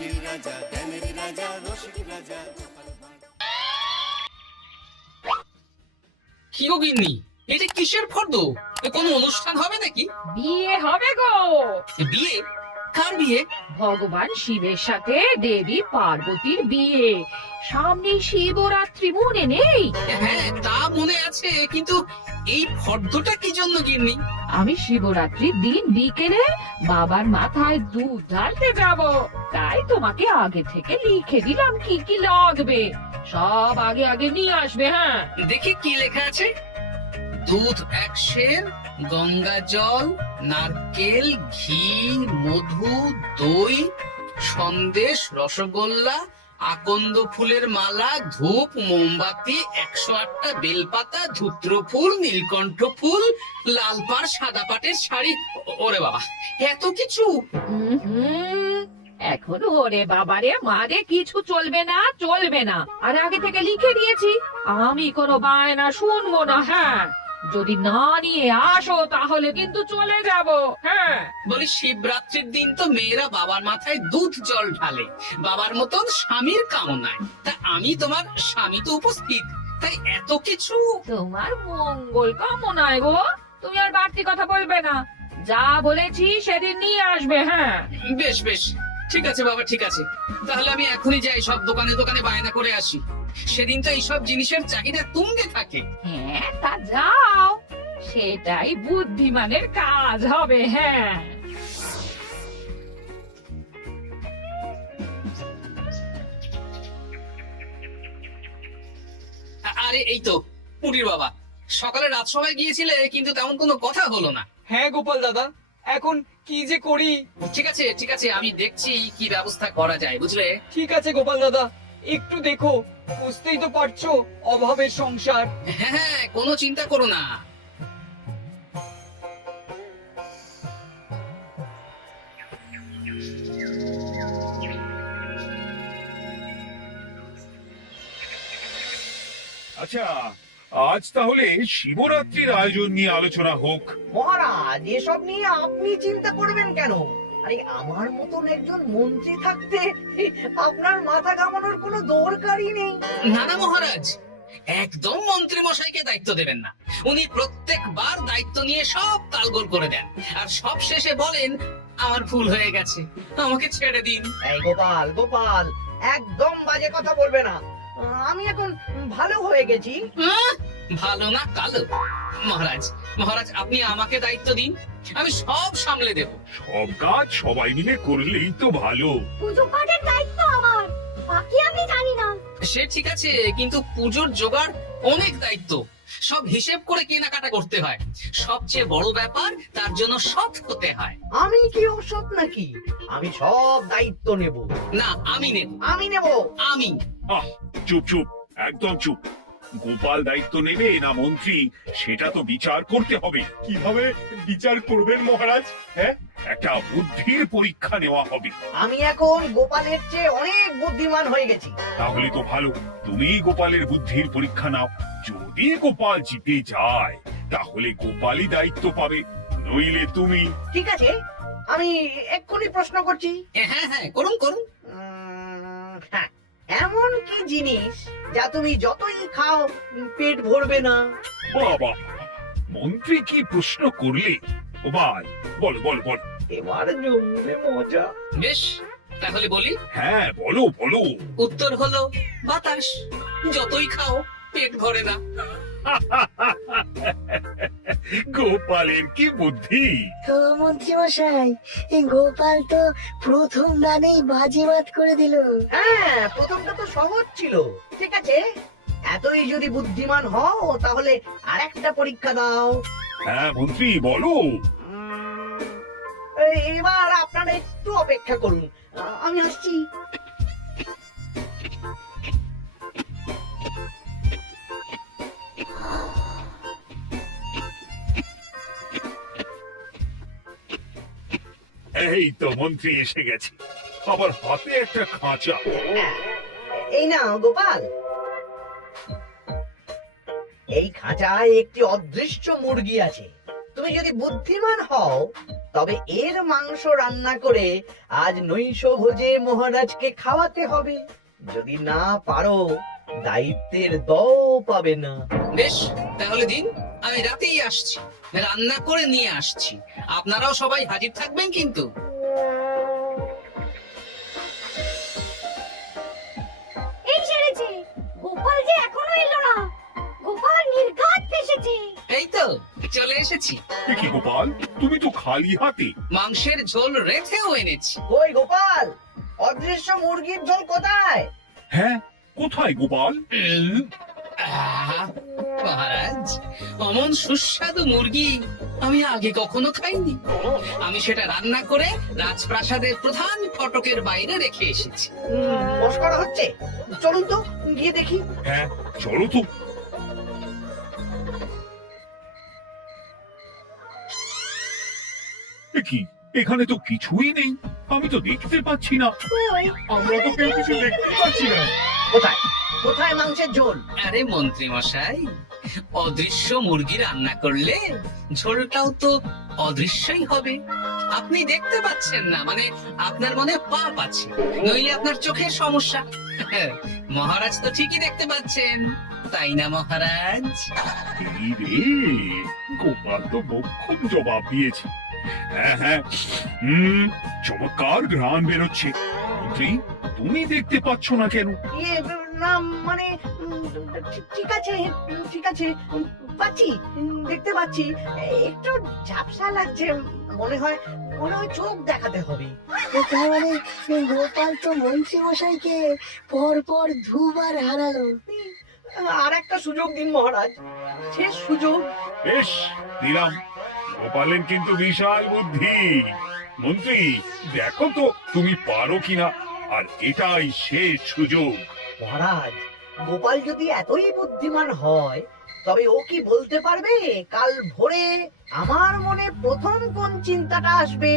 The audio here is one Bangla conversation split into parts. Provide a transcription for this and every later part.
হাসির রাজা, জ্ঞানের রাজা, রসিক রাজা। কি গো গিন্নি, এটা কিসের ফর্দ? কোনো অনুষ্ঠান হবে নাকি? বিয়ে হবে গো। বিয়ে? কার বিয়ে? ভগবান শিবের সাথে দেবী পার্বতীর বিয়ে। সামনে শিবরাত্রি, মনে নেই? হ্যাঁ, তা মনে আছে, কিন্তু এই ফর্দটা কি জন্য গিন্নি? আমি শিবরাত্রির দিন বিকেলে বাবার মাথায় দুধ ঢালতে যাব, তাই তোমাকে আগে থেকে লিখে দিলাম কি কি লাগবে। সব আগে আগে নিয়ে আসবে। হ্যাঁ, দেখি কি লেখা আছে। দুধ 1 সের, গঙ্গা জল, নারকেল, ঘি, মধু, দই, সন্দেশ, রসগোল্লা, আকন্দ ফুলের মালা, ধূপ, মোমবাতি, 108টা বেলপাতা, ধূত্র ফুল, নীলকণ্ঠ ফুল, লাল পাড়, সাদা পাটের শাড়ি। ওরে বাবা, এত কিছু! এখন ওরে বাবারে মারে কিছু চলবে না, চলবে না। আর আগে থেকে লিখে দিয়েছি, আমি কোনো বায়না শুনবো না। হ্যাঁ, যদি না নিয়ে আসো তাহলে কিন্তু চলে যাব। হ্যাঁ, বলি, শিবরাত্রির দিন তো মেয়েরা বাবার মাথায় দুধ জল ঢালে বাবার মতন স্বামীর কামনায়। তা আমি তোমার স্বামী তো উপস্থিত, তাই এত কিছু। তোমার মঙ্গল কামনায় গো। তুমি আর বাড়তি কথা বলবে না, যা বলেছি সেদিন নিয়ে আসবে। হ্যাঁ, বেশ বেশ, ঠিক আছে বাবা, ঠিক আছে। তাহলে আমি এখনই যাই, সব দোকানে দোকানে বায়না করে আসি। সেদিন তো এইসব জিনিসের চাহিদা তুঙ্গে থাকে। হ্যাঁ, তা যাও, সেটাই বুদ্ধিমানের কাজ হবে। হ্যাঁ, আরে এই তো পুটির বাবা, সকালে রাজসভায় গিয়েছিলে কিন্তু তেমন কোনো কথা হলো না। হ্যাঁ গোপাল দাদা, এখন কি যে করি। ঠিক আছে ঠিক আছে, আমি দেখছি কি ব্যবস্থা করা যায়, বুঝলে। ঠিক আছে গোপাল দাদা, একটু দেখো, বুঝতেই তো পারছো অভাবের সংসার। হ্যাঁ হ্যাঁ, কোনো চিন্তা করো না। আচ্ছা, আজ তাহলে শিবরাত্রির আয়োজন নিয়ে আলোচনা হোক। মহারাজ, এসব নিয়ে আপনি চিন্তা করবেন কেন? আরে আমার মতন একজন মন্ত্রী থাকতে আপনার মাথা ঘামানোর কোনো দরকারই নেই। না না মহারাজ, একদম মন্ত্রী মশাইকে দায়িত্ব দেবেন না। উনি প্রত্যেকবার দায়িত্ব নিয়ে সব তালগোল করে দেন, আর সব শেষে বলেন আমার ভুল হয়ে গেছে, আমাকে ছেড়ে দিন। এই গোপাল গোপাল, একদম বাজে কথা বলবে না। আমি এখন ভালো হয়ে গেছি। ভালো না কালো? মহারাজ মহারাজ, আপনি আমাকে দায়িত্ব দিন, আমি সব সামলে দেব। সব কাজ সবাই মিলে করলেই তো ভালো। পুজো পাঠের দায়িত্ব আমার, বাকি আমি জানি না। সে ঠিক আছে, কিন্তু পুজোর জোগাড় অনেক দায়িত্ব, সব হিসেব করে কেনাকাটা করতে হয়। সবচেয়ে বড় ব্যাপার, তার জন্য সৎ হতে হয়। আমি কি অসৎ নাকি? আমি সব দায়িত্ব নেব। না, আমি নেব। আমি নেব। আমি। আহ, চুপ চুপ, একদম চুপ। গোপাল দায়িত্ব নেবে না মন্ত্রী, সেটা তো বিচার করতে হবে। কিভাবে বিচার করবেন মহারাজ? হ্যাঁ, একটা বুদ্ধির পরীক্ষা নেওয়া হবে। আমি এখন গোপালের চেয়ে অনেক বুদ্ধিমান হয়ে গেছি। তাহলে তো ভালো, তুমি গোপালের বুদ্ধির পরীক্ষা নাও। যদি গোপাল জিতে যায় তাহলে গোপালই দায়িত্ব পাবে, নইলে তুমি। ঠিক আছে, আমি এক্ষুনি প্রশ্ন করছি। হ্যাঁ হ্যাঁ, করুন করুন। হ্যাঁ, এমন কি জিনিস যা তুমি যতই খাও পেট ভরবে না? বাবা, মন্ত্রী কি প্রশ্ন করলে! গোপাল, বল বল বল। এবার জমবে মজা। বেশ, তাহলে বলি। হ্যাঁ, বলো বলো। উত্তর হলো বাতাস, যতই খাও পেট ভরে না। গোপালের কি বুদ্ধি! তো মন্ত্রী মশাই, গোপাল তো প্রথম দানেই বাজিমাত করে দিল। হ্যাঁ, প্রথমটা তো সহজ ছিল। ঠিক আছে, এতই যদি বুদ্ধিমান হও তাহলে আরেকটা পরীক্ষা দাও। হ্যাঁ মন্ত্রী, বলো। এবার আপনারা একটু অপেক্ষা করুন, আমি আসছি। এই তো মন্ত্রী এসে গেছে, আবার হাতে একটা খাঁচা। এই নাও গোপাল, এই খাঁচায় একটি অদৃশ্য মুরগি আছে। তুমি যদি বুদ্ধিমান হও তবে এর মাংস রান্না করে আজ নৈশ ভোজে মহারাজকে খাওয়াতে হবে। যদি না পারো দায়িত্বের দও পাবে না। বেশ, তাহলে দিন, আমি রাতেই আসছি, রান্না করে নিয়ে আসছি। আপনারাও সবাই হাজির থাকবেন কিন্তু। এই সেরেছে, গোপাল যে এখনো এলো না। গোপাল নির্ঘাত এসেছে। এই তো চলে এসেছি। এ কি গোপাল, তুমি তো খালি হাতে। মাংসের ঝোল রেখেও এনেছি। কই গোপাল, অদৃশ্য মুরগির ঝোল কোথায়? হ্যাঁ, কোথায় গোপাল? আহ, মহারাজ, অমন সুস্বাদু মুরগি আমি আগে কখনো খাইনি। আমি সেটা রান্না করে রাজপ্রাসাদের প্রধান ফটকের বাইরে রেখে এসেছি। মস্করা হচ্ছে? চলুন তো গিয়ে দেখি। হ্যাঁ, চলো তো। এ কি, এখানে তো কিছুই নেই, আমি তো দেখতে পাচ্ছি না। আমরা তো কেউ কিছু দেখতে পাচ্ছি না। কোথায় কোথায় মাংসের ঝোল? আরে মন্ত্রী মশাই, অদৃশ্য মুরগি রান্না করলে ঝোলটাও তো অদৃশ্যই হবে। আপনি দেখতে পাচ্ছেন না, মানে আপনার মনে পাপ আছে, নইলে আপনার চোখের সমস্যা। মহারাজ তো ঠিকই দেখতে পাচ্ছেন, তাই না মহারাজ? এই রে, গোপাল তো মোক্ষম জবাব দিয়েছে। হ্যাঁ হ্যাঁ, চমৎকার ঘ্রাণ বেরোচ্ছে। মন্ত্রী, তুমি দেখতে পাচ্ছ না কেন? ইয়ে না মানে ঠিক আছে ঠিক আছে, পাচ্ছি, দেখতে পাচ্ছি। একটু ঝাপসা লাগছে, মনে হয় চোখ দেখাতে হবে। তার মানে গোপাল তো মন্ত্রী মশাইকে পর পর দুবার হারালো। আর একটা সুযোগ দিন মহারাজ, শেষ সুযোগ। বেশ, দিলাম। গোপালের কিন্তু বিশাল বুদ্ধি। মন্ত্রী, দেখো তো তুমি পারো কিনা, আর এটাই শেষ সুযোগ। মহারাজ, গোপাল যদি এতই বুদ্ধিমান হয় তবে ও কি বলতে পারবে কাল ভোরে আমার মনে প্রথম কোন চিন্তাটা আসবে?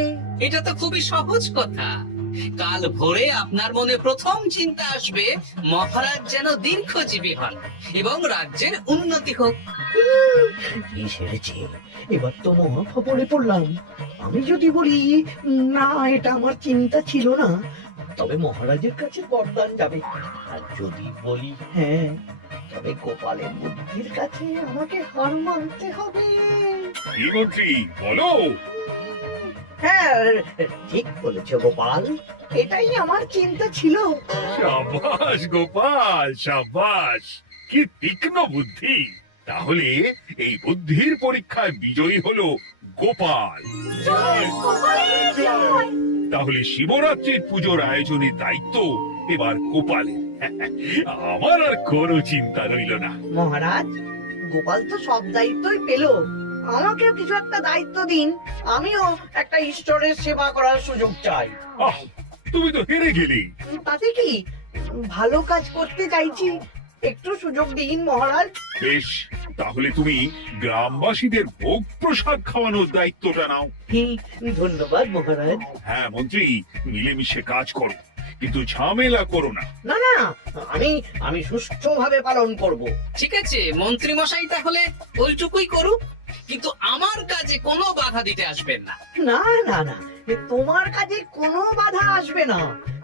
এটা তো খুবই সহজ কথা। কাল ভোরে আপনার মনে প্রথম চিন্তা আসবে মহারাজ যেন দীর্ঘজীবী হন এবং রাজ্যের উন্নতি হোক। কি সেরেছে, এবার তো মহাফলে পড়লাম। আমি যদি বলি না, এটা আমার চিন্তা ছিল না, তবে মহারাজের কাছে বরদান যাবে। আর যদি বলি হ্যাঁ, তবে গোপালের বুদ্ধির কাছে আমাকে হার মানতে হবে। কি মন্ত্রী, বলো। হ্যাঁ, ঠিক বলেছো গোপাল, এটাই আমার চিন্তা ছিল। সাবাস গোপাল, সাবাস, কি তীক্ষ্ণ বুদ্ধি। তাহলে এই বুদ্ধির পরীক্ষায় বিজয়ী হলো গোপাল। জয় গোপালের জয়। তাহলে শিবরাত্রির পুজোর আয়োজনের দায়িত্ব এবার গোপালের। আমার আর কোনো চিন্তা রইল না। মহারাজ, গোপাল তো সব দায়িত্বই পেল, আমাকেও কিছু একটা দায়িত্ব দিন। আমিও একটা ঈশ্বরের সেবা করার সুযোগ চাই। আহ, তুমি তো হেরে গেলে। তাতে কি, ভালো কাজ করতে চাইছি, একটু সুযোগ দিন মহারাজ। বেশ, তাহলে তুমি গ্রামবাসীদের ভোগ প্রসাদ খাওয়ানোর দায়িত্বটা নাও। ধন্যবাদ মহারাজ। হ্যাঁ মন্ত্রী, মিলেমিশে কাজ করো, কিন্তু ঝামেলা করো না। না না, আমি সুষ্ঠুভাবে পালন করব। ঠিক আছে মন্ত্রী মশাই, তাহলে ওইটুকুই করুক, কিন্তু আমার কাজে কোনো বাধা দিতে আসবেন না। না না না, তোমার কাজে কোনো বাধা আসবে না।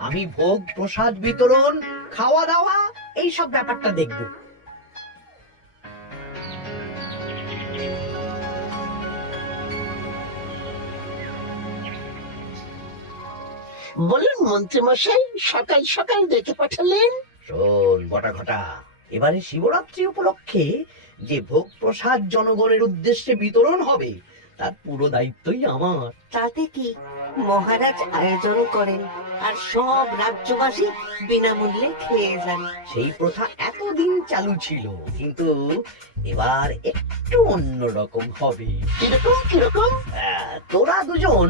আমি ভোগ প্রসাদ বিতরণ, খাওয়া দাওয়া, এই সব ব্যাপারটা দেখব। বলুন মন্ত্রী মশাই, সকাল সকাল ডেকে পাঠালেন? শোন বটা ঘটা, এবারে শিবরাত্রি উপলক্ষে যে ভোগ প্রসাদ জনগণের উদ্দেশ্যে বিতরণ হবে তার পুরো দায়িত্বই আমার। তাতে কি, মহারাজ আয়োজন করেন আর সব রাজ্যবাসী বিনামূল্যে খেয়ে যান। সেই প্রথা এতদিন চালু ছিল, কিন্তু এবার একটু অন্যরকম হবে। কিরকম কিরকম? তোরা দুজন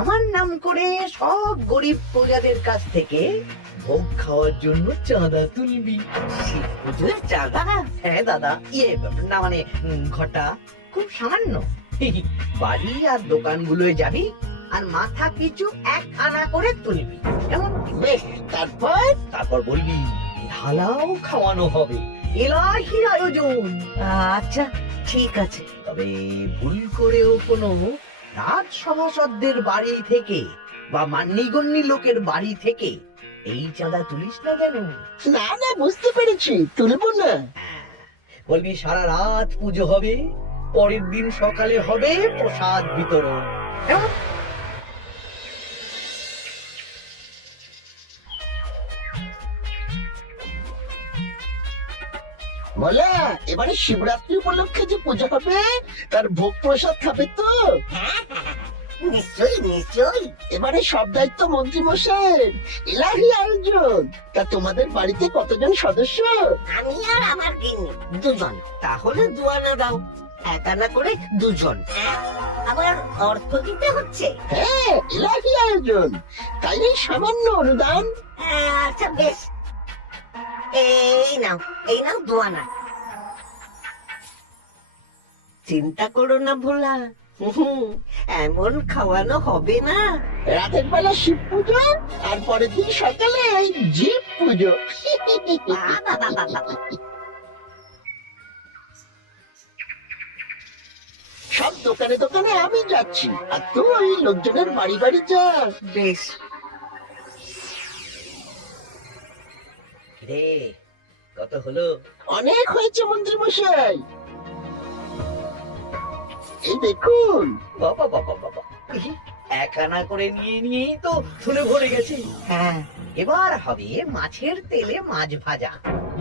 আমার নাম করে সব গরিব প্রজাদের কাছ থেকে ভোগ খাওয়ার জন্য চাঁদা তুলবি। শিব পুজোর চাঁদা? হ্যাঁ দাদা, না মানে ঘটা, খুব সামান্য। বাড়ি আর দোকানগুলোয় যাবি আর মাথা পিছু 1 আনা করে তুলবি, কেমন? বেশ, তারপর? তারপর বলবি ঢালাও খাওয়ানো হবে, এলাহি আয়োজন। আচ্ছা ঠিক আছে। তবে ভুল করেও কোনো রাজসভাসদদের বাড়ি থেকে বা মান্যিগণ্যি লোকের বাড়ি থেকে এই চাঁদা তুলিস না যেন। না না, বুঝতে পেরেছি, তুলবো না। বলবি সারা রাত পুজো হবে, পরের দিন সকালে হবে প্রসাদ বিতরণ। কেমন? বলা, এবারে শিবরাত্রি উপলক্ষে যে পূজা হবে তার ভোগ প্রসাদ খাবে তো? নিশ্চয়ই নিশ্চয়ই। এবারে সব দায়িত্ব মন্ত্রী মশাইয়ের, এলাহি আয়োজন। তা তোমাদের বাড়িতে কতজন সদস্য? আমি আর আমার গিন্নি দুজন। তাহলে 2 আনা দাও, 1 আনা করে 2 জন। আবার অর্থ দিতে হচ্ছে? হ্যাঁ, এলাহি আয়োজন, তাই এই সামান্য অনুদান। আচ্ছা বেশ, এই নাও 2 আনা। চিন্তা করো না ভোলা, এমন খাওয়ানো হবে না। রাতের বেলা শিব পুজো আর পরের দিন সকালে এই জীব পুজো। বাবা, সব দোকানে দোকানে আমি যাচ্ছি, আর তুই লোকজনের বাড়ি বাড়ি যা। বেশ। রে, কত হলো? অনেক হয়েছে মন্ত্রী মশাই, এই দেখুন। বাবা বাবা বাবা, 1 আনা করে নিয়েই তো থলে ভরে গেছে। হ্যাঁ, এবার হবে মাছের তেলে মাছ ভাজা।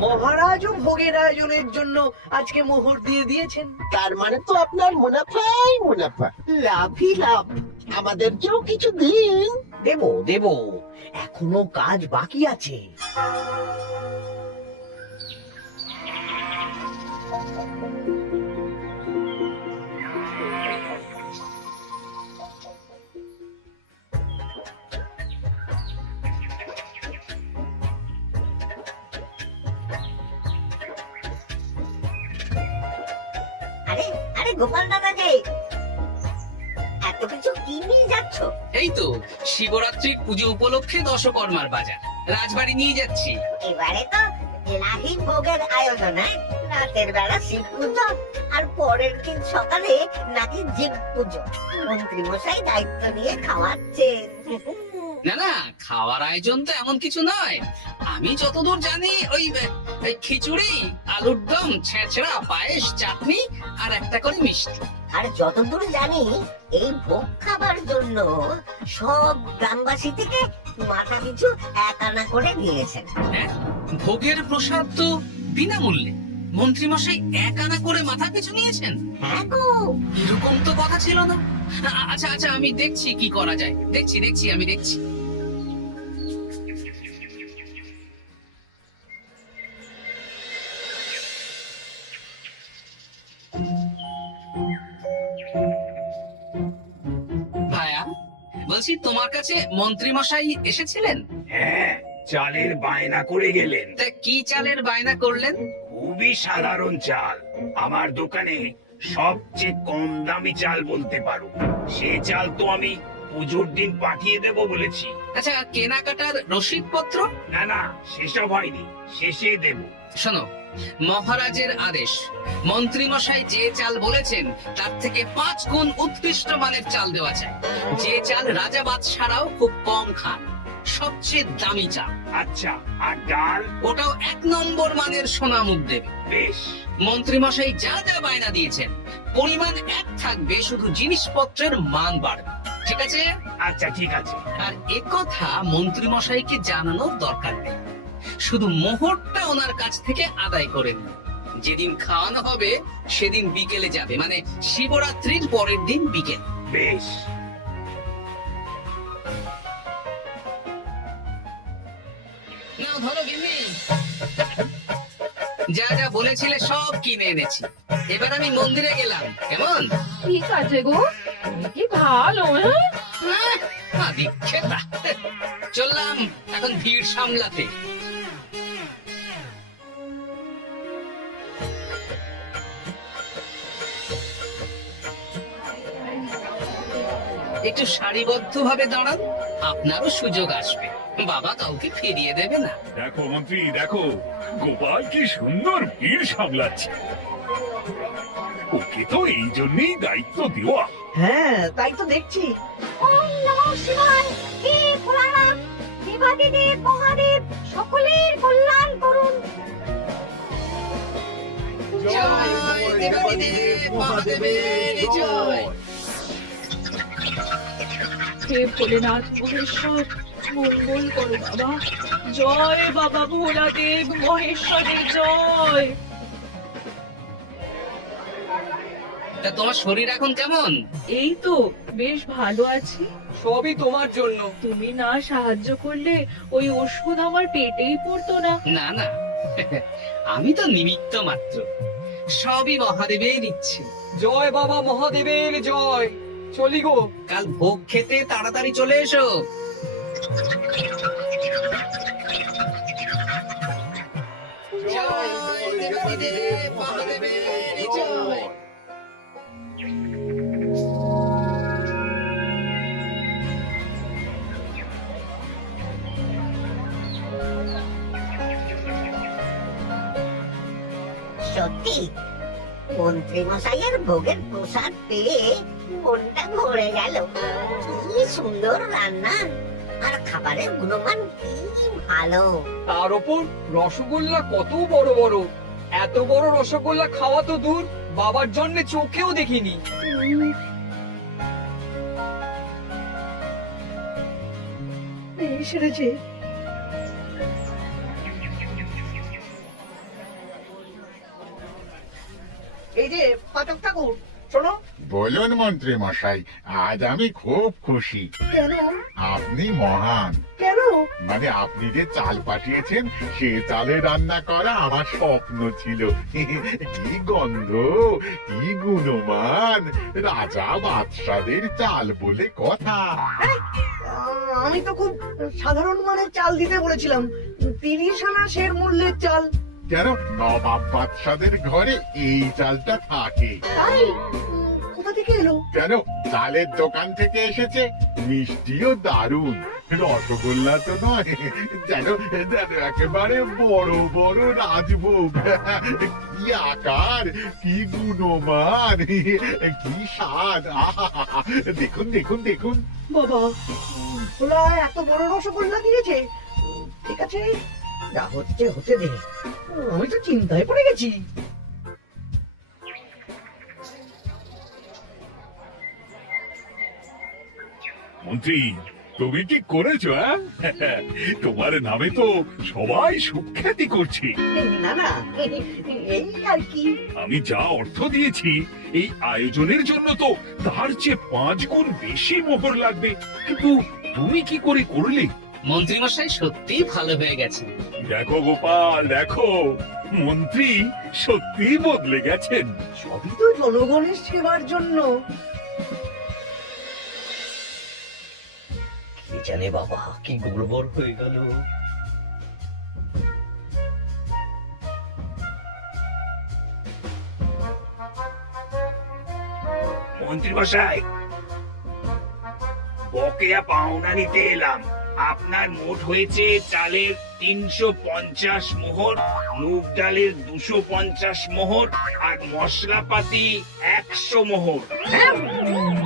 মহারাজও ভোগের আয়োজনের জন্য আজকে মোহর দিয়ে দিয়েছেন। তার মানে তো আপনার মুনাফাই মুনাফা, লাভই লাভ। আমাদেরকেও কিছু দিন। দেব দেব, এখনো কাজ বাকি আছে। আরে আরে গোপাল দাদা যে, এত কিছু কি নিয়ে যাচ্ছ? এই তো শিবরাত্রির পুজো উপলক্ষে দশকর্মার বাজার রাজবাড়ি নিয়ে যাচ্ছি। এবারে তো এলাহি ভোগের আয়োজন, রাতের বেলা শিব পুজো আর পরের দিন সকালে নাকি জীব পুজো। মন্ত্রী মশাই দায়িত্ব নিয়ে খাওয়াচ্ছেন। না না, খাওয়ার আয়োজন তো এমন কিছু নয়। আমি যতদূর জানি ওই খিচুড়ি, আলুর দম, ছেঁচড়া, পায়েস, চাটনি আর একটা করে মিষ্টি। আর যতদূর জানি এই ভোগ খাবার জন্য সব গ্রামবাসী থেকে মাথা পিছু 1 আনা করে দিয়েছেন। হ্যাঁ, ভোগের প্রসাদ তো বিনামূল্যে। মন্ত্রীমশাই 1 আনা করে মাথা পিছু নিয়েছেন? হ্যাঁ গো, এরকম তো কথা ছিল না। আচ্ছা আচ্ছা, আমি দেখছি কি করা যায়। দেখছি আমি দেখছি। ভায়া, বলছি তোমার কাছে মন্ত্রী মশাই এসেছিলেন? হ্যাঁ, চালের বায়না করে গেলেন। তা কি চালের বায়না করলেন? খুবই সাধারণ চাল, আমার দোকানে সবচেয়ে কম দামি চাল বলতে পারো। সে চাল তো আমি পুজোর দিন পাঠিয়ে দেব বলেছি। আচ্ছা, কেনাকাটার রসিদপত্র? না না, সেসব হয়নি, শেষে দেব। শোনো, মহারাজের আদেশ, মন্ত্রী মশাই যে চাল বলেছেন তার থেকে 5 গুণ উৎকৃষ্ট মানের চাল দেওয়া চাই। যে চাল রাজা বাদশারাও খুব কম খান, সবচেয়ে দামি চাল। আচ্ছা, আর ডাল? ওটাও 1 নম্বর মানের সোনা মুখ দেবে। বেশ। মন্ত্রী মশাই যা যা বায়না দিয়েছেন পরিমাণ এক থাকবে, শুধু জিনিসপত্রের মান বাড়বে। ঠিক আছে? আচ্ছা ঠিক আছে। আর একথা মন্ত্রী মশাইকে জানানোর দরকার নেই, শুধু মোহরটা ওনার কাছ থেকে আদায় করে নিন। যেদিন খাওয়ানো হবে সেদিন বিকেলে যাবে, মানে শিবরাত্রির পরের দিন বিকেল। বেশ। নাও ধরো গিন্নি, যা যা বলেছিলে সব কিনে এনেছি। এবার আমি মন্দিরে গেলাম, কেমন? ঠিক আছে গো, তুমি কি ভালো, আদিক্ষেতা। চললাম এখন ভিড় সামলাতে। একটু সারিবদ্ধ ভাবে দাঁড়ান, আপনারও সুযোগ আসবে। বাবা কাউকে ফিরিয়ে দেবে না। দেখো মন্ত্রী, দেখো গোপাল কি সুন্দর ভিড় সামলাচ্ছে। ওকে তো এই জন্যই দায়িত্ব দেওয়া। হ্যাঁ তাই তো দেখছি। ওম নমঃ শিবায়, হে ভোলানাথ, দেবাদিদেব মহাদেব সকলের কল্যাণ করুন। জয় দেবাদিদেব মহাদেবের জয়। হে ভোলেনাথ মহেশ্বর, মঙ্গল করো বাবা। জয় বাবা ভোলাদেব মহেশ্বরের জয়। তা তোমার শরীর এখন কেমন? এই তো বেশ ভালো আছি। সবই তোমার জন্য। তুমি না সাহায্য করলে ওই ওষুধ আমার পেটেই পড়তো না। না না, আমি তো নিমিত্ত মাত্র, সবই মহাদেবের ইচ্ছে। জয় বাবা মহাদেবের জয়। চলি গো। কাল ভোগ খেতে তাড়াতাড়ি চলে এসো। জয় দেবাদিদেব মহাদেবের জয়। সত্যি মন্ত্রী মশাইয়ের ভোগের প্রসাদ পেয়ে মনটা ভরে গেল। কি সুন্দর রান্না, আর খাবারের গুণমান কি ভালো। তার ওপর রসগোল্লা কত বড় বড়। এত বড় রসগোল্লা খাওয়া তো দূর, বাবার জন্য চোখেও দেখিনি। এই সেরেছে। এই যে পাঠক ঠাকুর, শোনো। বলুন মন্ত্রী মশাই, আজ আমি খুব খুশি। কেন? আপনি মহান। কেন? মানে আপনি যে চাল পাঠিয়েছেন সে চালে রান্না করা আমার স্বপ্ন ছিল। কি গন্ধ, কি গুণমান, রাজা বাদশাদের চাল বলে কথা। আমি তো খুব সাধারণ মানের চাল দিতে বলেছিলাম, 30 আনা শের মূল্যের চাল। কেন, নবাব বাদশাদের ঘরে এই চালটা থাকে। তাই? কোথা থেকে এলো? কেন, চালের দোকান থেকে এসেছে। মিষ্টিও দারুণ, রসগোল্লা তো নয়, যেন যেন একেবারে বড় বড় রাজভোগ। কি আকার, কি গুণমান, কি স্বাদ। আহা! দেখুন দেখুন দেখুন। বাবা, ভোলা এত বড় রসগোল্লা দিয়েছে। ঠিক আছে, যা হচ্ছে হতে দে। আমি তো চিন্তায় পড়ে গেছি। মন্ত্রী, তুমি কি করেছো? তোমার নামে তো সবাই সুখ্যাতি করছে। না না, এই আর কি। আমি যা অর্থ দিয়েছি এই আয়োজনের জন্য তো তার চেয়ে 5 গুণ বেশি মোহর লাগবে, কিন্তু তুমি কি করে করলে? মন্ত্রী মশাই সত্যিই ভালো হয়ে গেছে। দেখো গোপাল, দেখো মন্ত্রী সত্যি বদলে গেছেন। সবই তো জনগণের সেবার জন্য। কি জানে বাবা, কি গড়বড় হয়ে গেল। মন্ত্রী মশাই, বকেয়া পাওনা নিতে এলাম। আপনার মোট হয়েছে চালের 350 মোহর, মুগ ডালের 250 মোহর, আর মশলাপাতি 100 মোহর।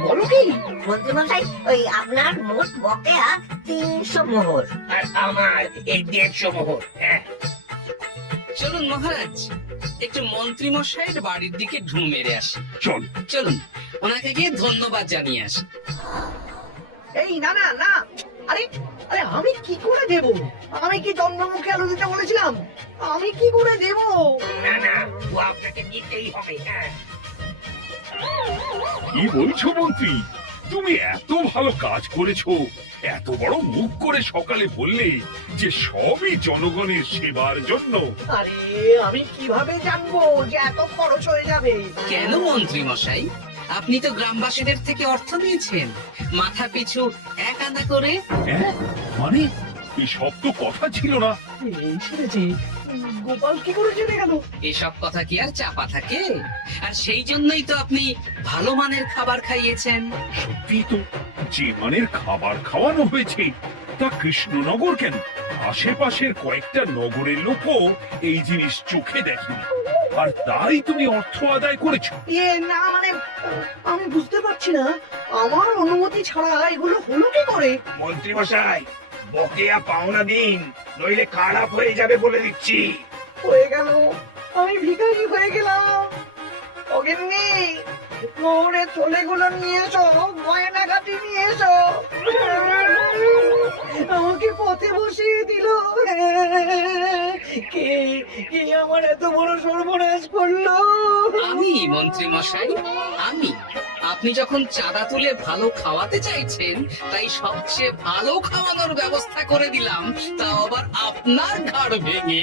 বলো কি? মন্ত্রী মশাই, ওই আপনার মোট বকেয়া 300 মোহর। আর আমার এই 150 মোহর। হ্যাঁ, চলুন মহারাজ, একটু মন্ত্রী মশাইয়ের বাড়ির দিকে ঢু মেরে আসি। চল। চলুন, ওনাকে গিয়ে ধন্যবাদ জানিয়ে আসি। এই না না না, আরে আরে আমি কি করে দেব? আমি কি চন্দ্রমুখী আলু দিতে বলেছিলাম? আমি কি করে দেব? না না, ও আপনাকে নিতেই হবে। হ্যাঁ, কি বলছো মন্ত্রী? তুমি এত ভালো কাজ করেছো, এত বড় মুখ করে সকালে বললে যে সবই জনগণের সেবার জন্য। আরে আমি কিভাবে জানবো যে এত খরচ হয়ে যাবে? কেন মন্ত্রী মশাই, আপনি তো গ্রামবাসীদের থেকে অর্থ নিয়েছেন, মাথা পিছু 1 আনা করে। হ্যাঁ, মানে এসব তো কথা ছিল না। এই শুনেছি, গোপাল কি করে জেনে গেল? এসব কথা কি আর চাপা থাকে? আর সেই জন্যই তো আপনি ভালো মানের খাবার খাইয়েছেন। সত্যি তো, যে মানের খাবার খাওয়ানো হয়েছে গোটা কৃষ্ণনগর কেন, আশেপাশের কয়েকটা নগরের লোকও এই জিনিস চোখে দেখেনি, আর তাই তুমি অর্থ আদায় করেছো। না মানে আমি বুঝতে পারছি না, আমার অনুমতি ছাড়া এগুলো হলো কি করে? মন্ত্রী মশাই, বকেয়া পাওনা দিন, নইলে খারাপ হয়ে যাবে বলে দিচ্ছি। হয়ে গেল, আমি ভিখারি হয়ে গেলাম। অগিন্নি, মোহরের থলেগুলো নিয়ে এসো, গয়নাগাটি নিয়ে এসো। আমাকে পথে বসিয়ে দিল। কে কে আমার এত বড় সর্বনাশ করলো? আমি মন্ত্রী মশাই, আমি। আপনি যখন চাঁদা তুলে ভালো খাওয়াতে চাইছেন, তাই সবচেয়ে ভালো খাওয়ানোর ব্যবস্থা করে দিলাম, তাও আবার আপনার ঘাড় ভেঙে।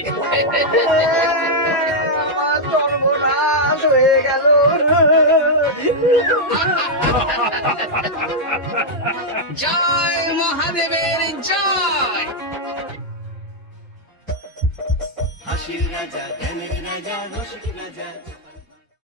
আমার সর্বনাশ হয়ে গেল। জয় মহাদেবের জয়। হাসির রাজা জ্ঞানের রাজা রসিক রাজা